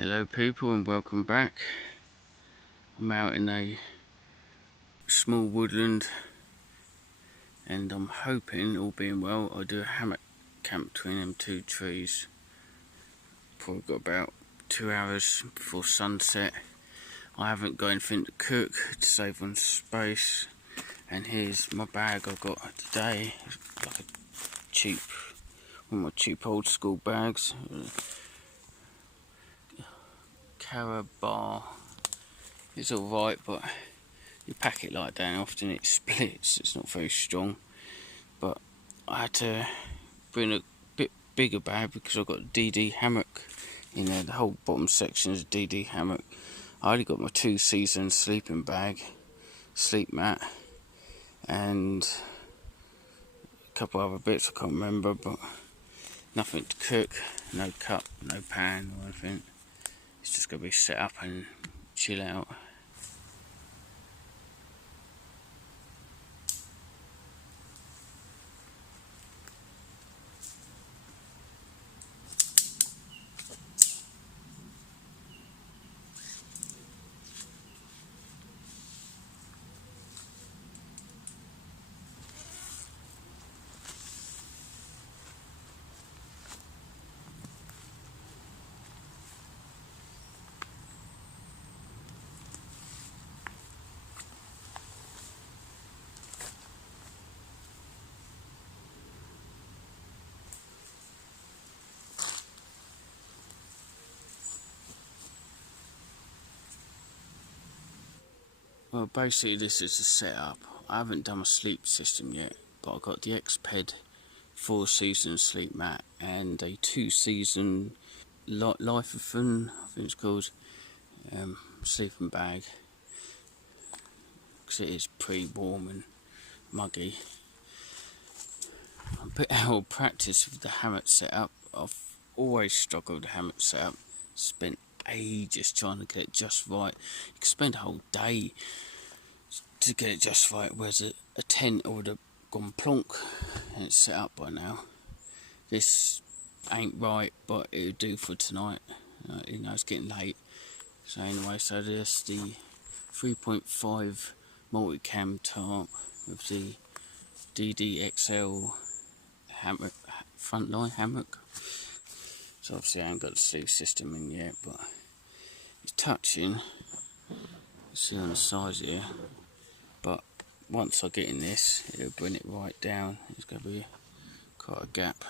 Hello people and welcome back. I'm out in a small woodland and I'm hoping, all being well, I'll do a hammock camp between them two trees. Probably got about 2 hours before sunset. I haven't got anything to cook to save on space, and here's my bag I got today. It's like a cheap, one of my cheap old school bags. Carabar. It's alright, but you pack it like that and often it splits. It's not very strong, but I had to bring a bit bigger bag because I've got a DD hammock in there. The whole bottom section is a DD hammock. I only got my 2-season sleeping bag, sleep mat, and a couple other bits I can't remember, but nothing to cook, no cup, no pan or anything. It's just going to be set up and chill out. Well, basically this is the setup. I haven't done my sleep system yet, but I've got the X-Ped 4-season sleep mat and a 2-season Life of Fun, I think it's called, sleeping bag, because it is pretty warm and muggy. I'm a bit out of practice with the hammock setup. I've always struggled with the hammock setup. Spent ages trying to get it just right. You can spend a whole day to get it just right, whereas a tent would have gone plonk and it's set up by now. This ain't right, but it'll do for tonight. It's getting late. So anyway, so there's the 3.5 multicam tarp with the DDXL hammock, frontline hammock. So obviously I ain't got the sleep system in yet, but it's touching. You see on the sides here. But once I get in this, it'll bring it right down. There's going to be quite a gap.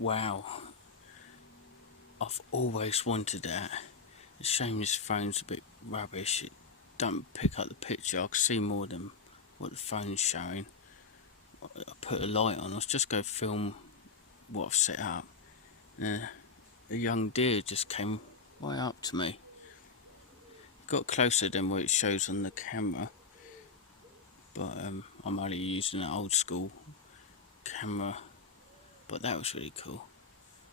Wow, I've always wanted that. It's a shame this phone's a bit rubbish. It don't pick up the picture. I can see more than what the phone's showing. I put a light on. I was just going to film what I've set up. A young deer just came right up to me. Got closer than what it shows on the camera, but I'm only using an old school camera. But that was really cool.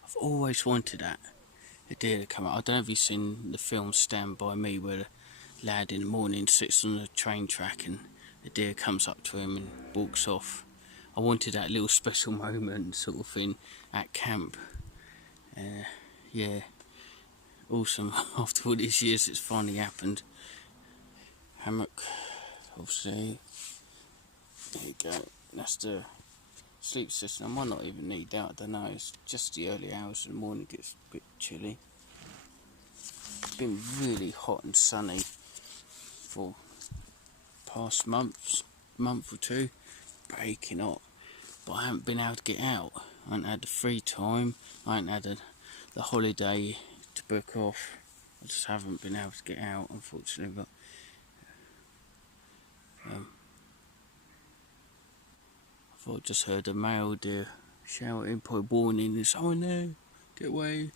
I've always wanted that. A deer to come up. I don't know if you've seen the film Stand By Me, where the lad in the morning sits on the train track and the deer comes up to him and walks off. I wanted that little special moment sort of thing at camp. Yeah, awesome. After all these years it's finally happened. Hammock, obviously. There you go. That's the sleep system. I might not even need that, I don't know. It's just the early hours of the morning, it gets a bit chilly. It's been really hot and sunny for past month or two. breaking hot, but I haven't been able to get out. I haven't had the free time, I haven't had the holiday to book off. I just haven't been able to get out, unfortunately. But I thought I just heard a male deer shouting, probably warning, there's someone there, get away.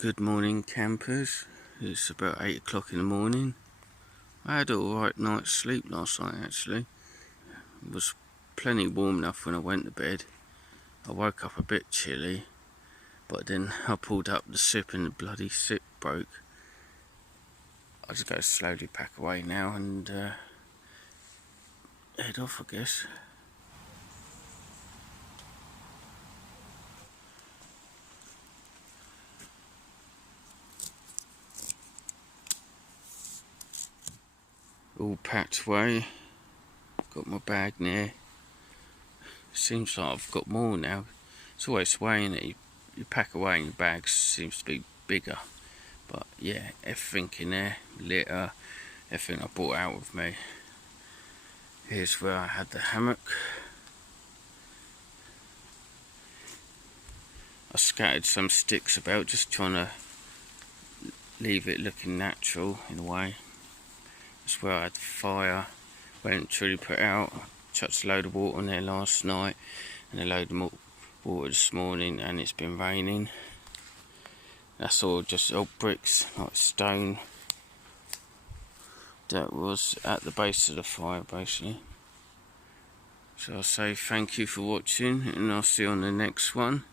Good morning, campers. It's about 8 o'clock in the morning. I had an alright night's sleep last night, actually. It was plenty warm enough when I went to bed. I woke up a bit chilly, but then I pulled up the sip and the bloody sip broke. I just gotta slowly pack away now and head off, I guess. All packed away. Got my bag near. Seems like I've got more now. It's always the way, innit? You pack away and your bag seems to be bigger. But yeah, everything in there, litter, everything I brought out with me. Here's where I had the hammock. I scattered some sticks about, just trying to leave it looking natural in a way. That's where I had the fire. Went and truly put out. I chucked a load of water on there last night and a load of water this morning, and it's been raining. That's all just old bricks, like stone, that was at the base of the fire basically. So I'll say thank you for watching, and I'll see you on the next one.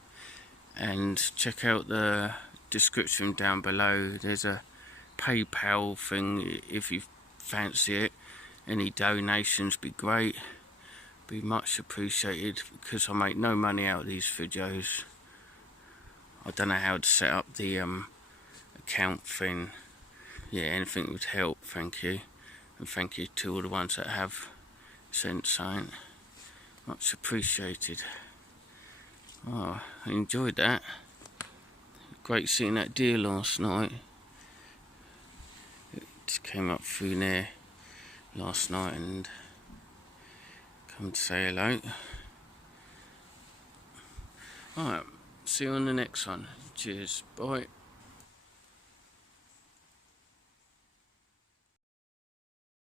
And check out the description down below. There's a PayPal thing if you fancy it. Any donations be great, be much appreciated, because I make no money out of these videos. I don't know how to set up the account thing. Yeah, anything would help, thank you. And thank you to all the ones that have sent something. Much appreciated. Oh, I enjoyed that. Great seeing that deer last night. It just came up through there last night and come to say hello. Alright, see you on the next one. Cheers, bye.